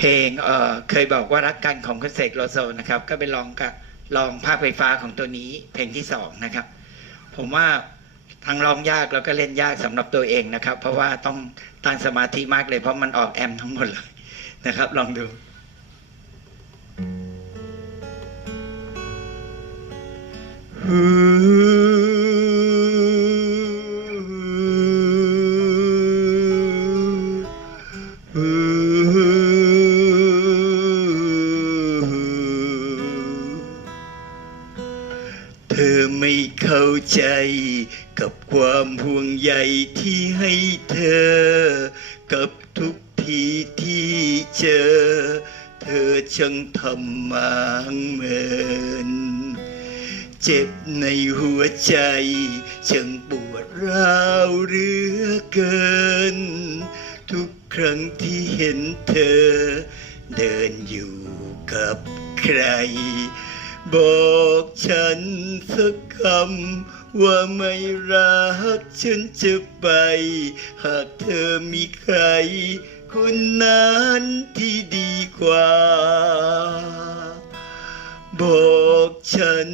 เพลงเออเคยบอกว่ารักกันของคุณเสกโลโซนะครับ ก็ไปลองกับลองภาคไฟฟ้าของตัวนี้เพลงที่สองนะครับ ผมว่าทั้งร้องยากแล้วก็เล่นยากสำหรับตัวเองนะครับ เพราะว่าต้องตั้งสมาธิมากเลยเพราะมันออกแอมทั้งหมดเลยนะครับ ลองดูเเข้าใจกับความห่วงใยที่ให้เธอ กับทุกทีที่เจอ เธอช่างทำมางเหมือนเจ็บในหัวใจช่างปวดร้าวเหลือเกิน ทุกครั้งที่เห็นเธอ เดินอยู่กับใคร บอกฉันสักคำว่าไม่รักฉันจะไป หากเธอมีใคร คนนั้นที่ดีกว่า บอกฉัน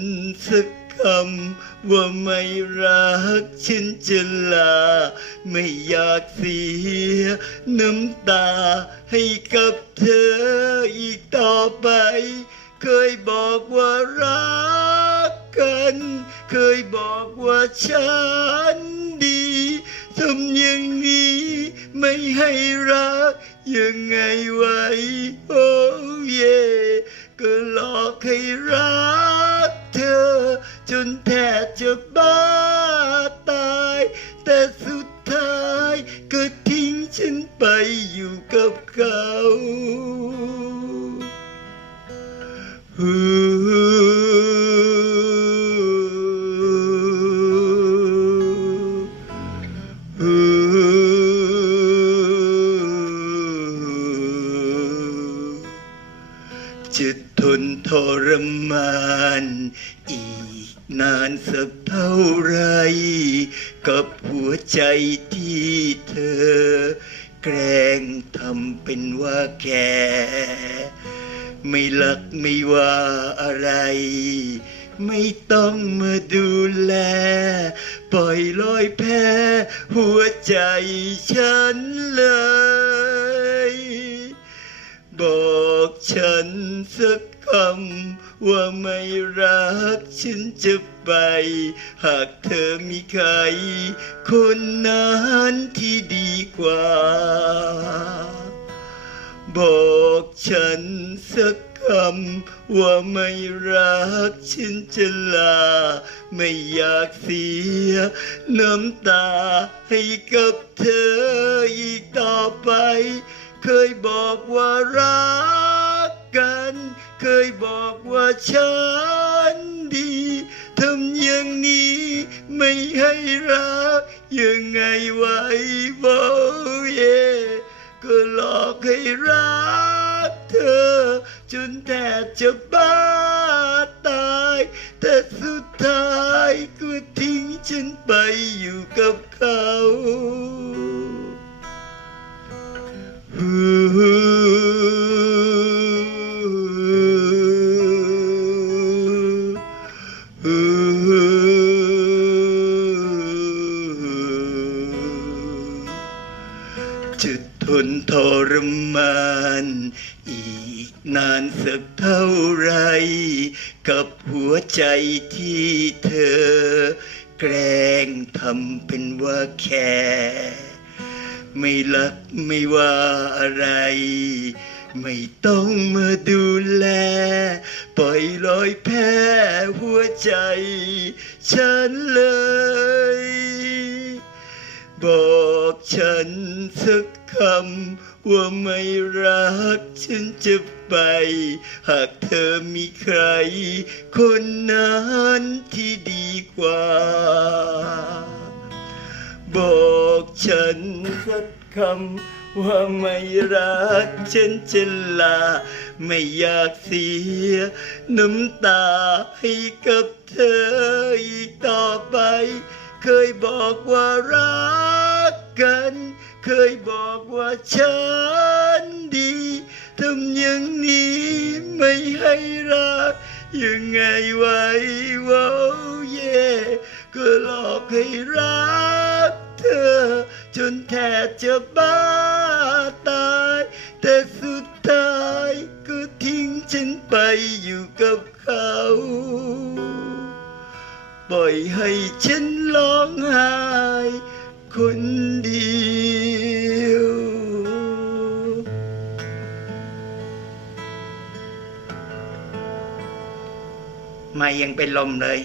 สักคำว่าไม่รักฉันจะลา ไม่อยากเสียน้ำตาให้กับเธออีกต่อไป เคยบอกว่ารักกัน เคยบอกว่าฉันดีทำอย่างนี้ไม่ให้รักยังไงไหวโอ้เย่ก็หลอกให้รักเธอจนแท้ จะทนทรมาน อีกนานสักเท่าไร กับหัวใจที่เธอ แกล้งทำเป็นว่าแก ไม่รักไม่ว่าอะไร ไม่ต้องมาดูแล ปล่อยลอยแพ้ หัวใจฉันเลย บอกฉันสักคำว่าไม่รักฉันจะไป หากเธอมีใคร คนนั้นที่ดีกว่า บอกฉันสักคำว่าไม่รักฉันจะลา ไม่อยากเสีย น้ำตาให้กับเธออีกต่อไป เคยบอกว่ารักกัน เคยบอกว่าฉันดีทำอย่างนี้ไม่ให้รักยังไงไหวบอกเย่ก็หลอกให้รักเธอ จนแทบจะบ้าตาย แต่สุดท้ายก็ทิ้งฉันไปอยู่กับเขา จะทนทรมาน อีกนานสักเท่าไร กับหัวใจที่เธอ แกล้งทำเป็นว่าแค่ ไม่รักไม่ว่าอะไร ไม่ต้องมาดูแล ปล่อยลอยแพ้หัวใจ ฉันเลย ฉันสักคำว่าไม่รัก ฉันจะไป หากเธอมีใคร คนนั้นที่ดีกว่า บอกฉันสักคำว่าไม่รัก ฉันจะลา ไม่อยากเสีย น้ำตาให้กับเธออีกต่อไป เคยบอกว่ารัก กัน เคยบอกว่าฉันดีทำอย่างนี้ไม่ให้รัก ยังไงไวเว้าเย่ก็หลอกให้รักเธอ จนแทบจะบ้าตาย แต่สุดท้ายก็ทิ้งฉันไปอยู่กับเขาปล่อยให้ฉันร้องไห้ คนเดียวไม่ยังเป็นลมเลย